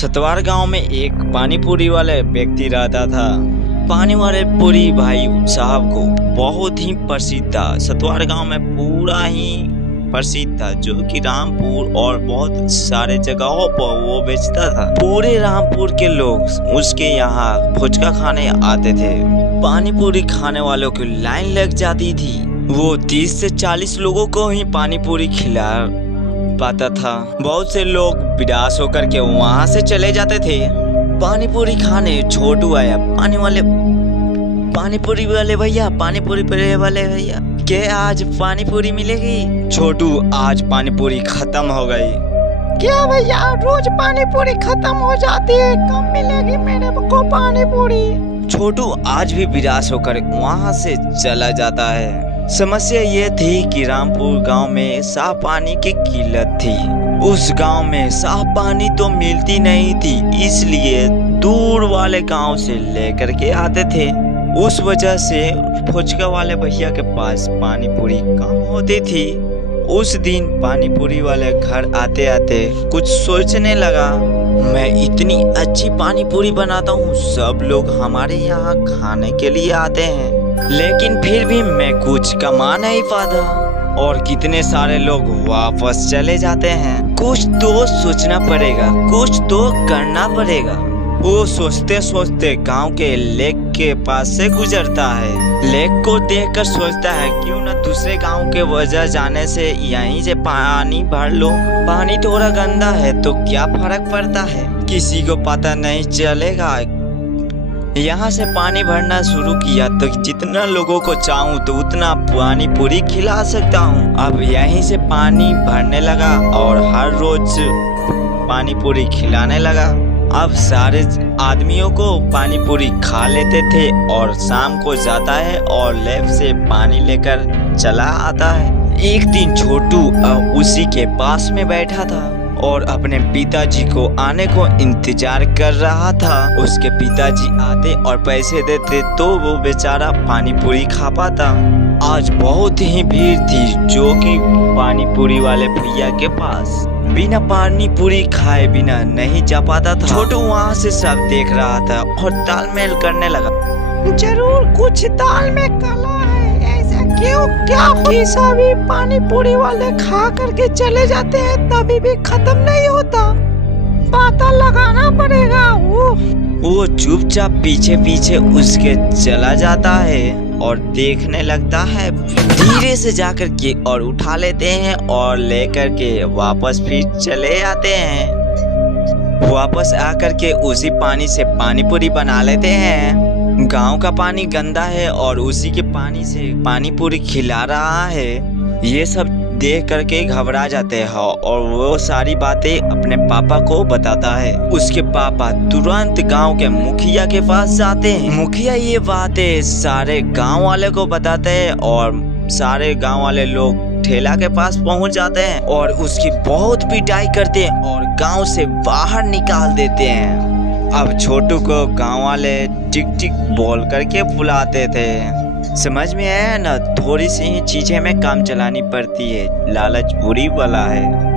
सतवार गांव में एक पानी पूरी वाले व्यक्ति रहता था। पानी वाले पूरी भाई साहब को बहुत ही प्रसिद्ध था। सतवार गांव में पूरा ही प्रसिद्ध था, जो कि रामपुर और बहुत सारे जगहों पर वो बेचता था। पूरे रामपुर के लोग उसके यहाँ फुचका खाने आते थे। पानी पूरी खाने वालों की लाइन लग जाती थी। वो 30 से 40 लोगों को ही पानी पूरी खिला पाता था। बहुत से लोग विदास होकर के वहाँ से चले जाते थे पानी पूरी खाने। छोटू आया, पानी पूरी वाले भैया, पानी पूरी वाले भैया, क्या आज पानी पूरी मिलेगी? छोटू, आज पानी पूरी खत्म हो गई। क्या भैया, रोज पानी पूरी खत्म हो जाती है, कब मिलेगी मेरे को पानी पूरी? छोटू आज भी विदास होकर वहाँ से चला जाता है। समस्या ये थी कि रामपुर गांव में साफ पानी की किल्लत थी। उस गांव में साफ पानी तो मिलती नहीं थी, इसलिए दूर वाले गांव से लेकर के आते थे। उस वजह से फुचका वाले भैया के पास पानी पूरी कम होती थी। उस दिन पानी पूरी वाले घर आते आते कुछ सोचने लगा, मैं इतनी अच्छी पानी पूरी बनाता हूँ, सब लोग हमारे यहाँ खाने के लिए आते हैं, लेकिन फिर भी मैं कुछ कमा नहीं पाता और कितने सारे लोग वापस चले जाते हैं। कुछ तो सोचना पड़ेगा, कुछ तो करना पड़ेगा। वो सोचते सोचते गांव के लेक के पास से गुजरता है। लेक को देखकर सोचता है, क्यों न दूसरे गांव के वजह जाने से यहीं से पानी भर लो। पानी थोड़ा गंदा है तो क्या फर्क पड़ता है, किसी को पता नहीं चलेगा। यहाँ से पानी भरना शुरू किया तो जितना लोगों को चाहूँ तो उतना पानी पूरी खिला सकता हूँ। अब यहीं से पानी भरने लगा और हर रोज पानी पूरी खिलाने लगा। अब सारे आदमियों को पानी पूरी खा लेते थे और शाम को जाता है और लेब से पानी लेकर चला आता है। एक दिन छोटू उसी के पास में बैठा था और अपने पिताजी को आने को इंतजार कर रहा था। उसके पिताजी आते और पैसे देते तो वो बेचारा पानी पूरी खा पाता। आज बहुत ही भीड़ थी जो कि पानी पूरी वाले भैया के पास बिना पानी पूरी खाए बिना नहीं जा पाता था। छोटू वहाँ से सब देख रहा था और तालमेल करने लगा, जरूर कुछ दाल में काला है, ऐसा क्यों? क्या कि सभी पानी पूरी वाले खा करके चले जाते हैं तभी भी खत्म नहीं होता, पता लगाना पड़ेगा। वो चुपचाप पीछे पीछे उसके चला जाता है और देखने लगता है। धीरे से जाकर के और उठा लेते हैं और लेकर के वापस फिर चले आते हैं। वापस आकर के उसी पानी से पानी पूरी बना लेते हैं। गांव का पानी गंदा है और उसी के पानी से पानी पूरी खिला रहा है। ये सब देख करके घबरा जाते हैं और वो सारी बातें अपने पापा को बताता है। उसके पापा तुरंत गांव के मुखिया के पास जाते हैं। मुखिया ये बातें सारे गांव वाले को बताते हैं और सारे गांव वाले लोग ठेला के पास पहुंच जाते हैं और उसकी बहुत पिटाई करते हैं और गांव से बाहर निकाल देते हैं। अब छोटू को गांव वाले टिक टिक बोल करके बुलाते थे। समझ में आया ना, थोड़ी सी ही चीजें में काम चलानी पड़ती है, लालच बुरी वाला है।